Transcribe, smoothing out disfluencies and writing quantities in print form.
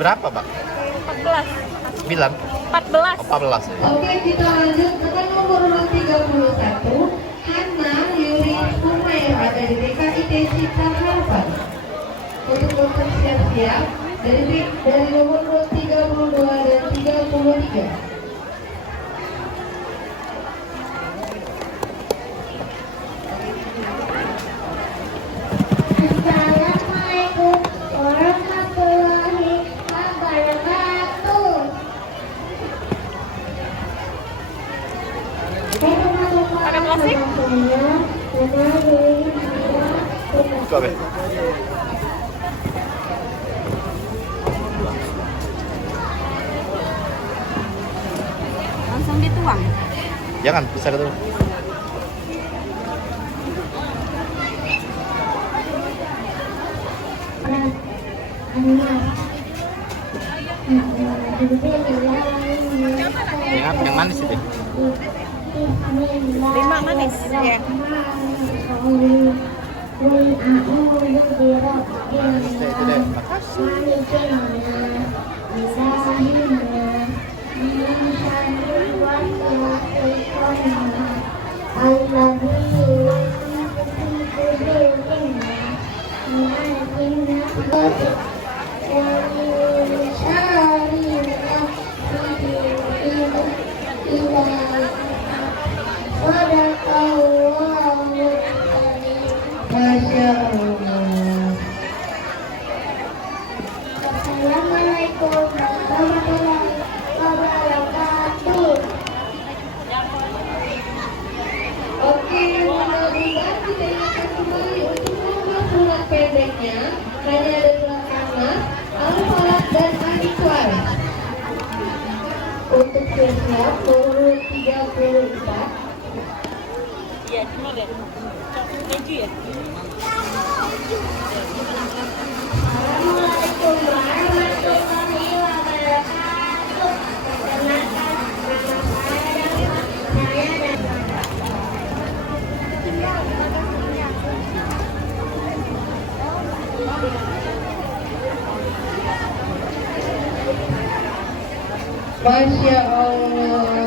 berapa, Pak? 14. 9? 14. Oh, 14 ya. Oke, kita lanjut ke nomor 31. Hana Yuri Sumaira dari TKIT Cipta Harapan. Untuk siap-siap dari nomor 32 dan 33. Assalamualaikum warahmatullahi wabarakatuh. Pakai plastik? Buka, Be. Langsung dituang. Jangan, besar dulu. Yang manis itu. 5 manis ya. Manis deh itu deh. Makasih. Masya Allah. Assalamualaikum warahmatullahi wabarakatuh. Oke, mudah-mudahan kita ingatkan kembali untuk nomor surat pendeknya hanya ada surat Anas, Al-Falaq dan Al-Ikhlas. Untuk siap nomor 34. Iya, cuma deh. Keju ya. Assalamualaikum warahmatullahi wabarakatuh. Perkenalkan, nama saya Masya Allah.